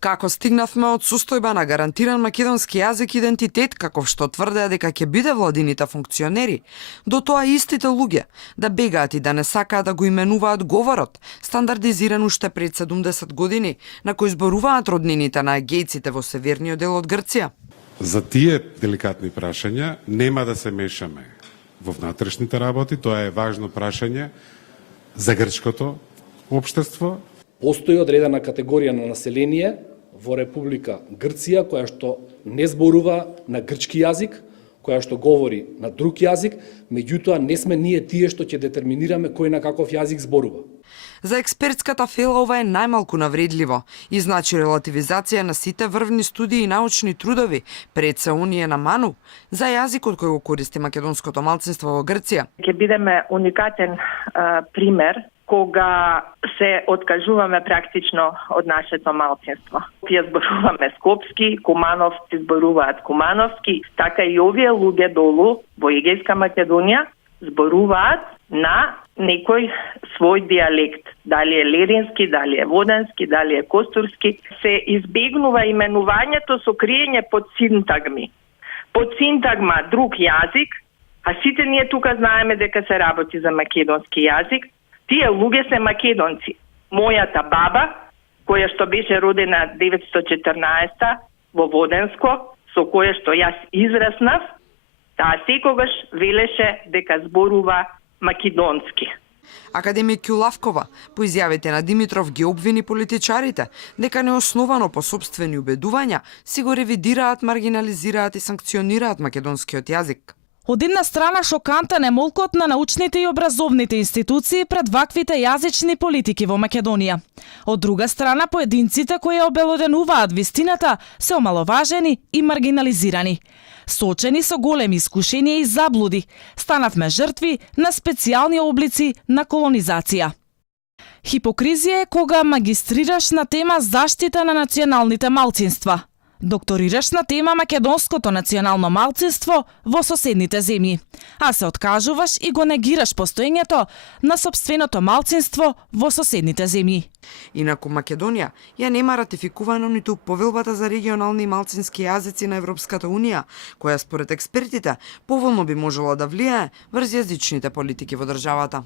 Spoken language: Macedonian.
Како стигнавме од состојба на гарантиран македонски јазик и идентитет, каков што тврдеа дека ќе биде владините функционери, до тоа истите луѓе да бегаат и да не сакаат да го именуваат говорот, стандардизиран уште пред 70 години, на кој зборуваат роднините на егејците во северниот дел од Грција. За тие деликатни прашања нема да се мешаме во внатрешните работи, тоа е важно прашање за грчкото општество. Постои одредена категорија на население во Република Грција која што не зборува на грчки јазик, која што говори на друг јазик, меѓутоа не сме ние тие што ќе детерминираме кој на каков јазик зборува. За експертската фела ова е најмалку навредливо и значи релативизација на сите врвни студии и научни трудови, пред се оние на Ману, за јазикот кој го користи македонското малцинство во Грција. Ќе бидеме уникатен пример кога се откажуваме практично од нашето малцинство. Тие зборуваме скопски, кумановци зборуваат кумановски, така и овие луѓе долу во Егејска Македонија зборуваат на некој свој дијалект, дали е лерински, дали е воденски, дали е костурски. Се избегнува именувањето со криење под синтагми. Под синтагма друг јазик, а сите ние тука знаеме дека се работи за македонски јазик. Тие луѓе се македонци. Мојата баба, која што беше родена 914 во Воденско, со која што јас израснав, таа секогаш велеше дека зборува македонски. Академик Ќулавкова, по изјавите на Димитров, ги обвини политичарите дека неосновано по сопствени убедувања си го ревидираат, маргинализираат и санкционираат македонскиот јазик. Од една страна шокантен е молкот на научните и образовните институции пред ваквите јазични политики во Македонија. Од друга страна, поединците кои обелоденуваат вистината се омаловажени и маргинализирани. Сочени со големи искушенија и заблуди, станавме жртви на специјални облици на колонизација. Хипокризија е кога магистрираш на тема заштита на националните малцинства, докторираш на тема македонското национално малцинство во соседните земји, а се откажуваш и го негираш постоењето на сопственото малцинство во соседните земји. Инаку Македонија ја нема ратификувано ниту повелбата за регионални и малцински јазици на Европската Унија, која според експертите поволно би можела да влијае врз јазичните политики во државата.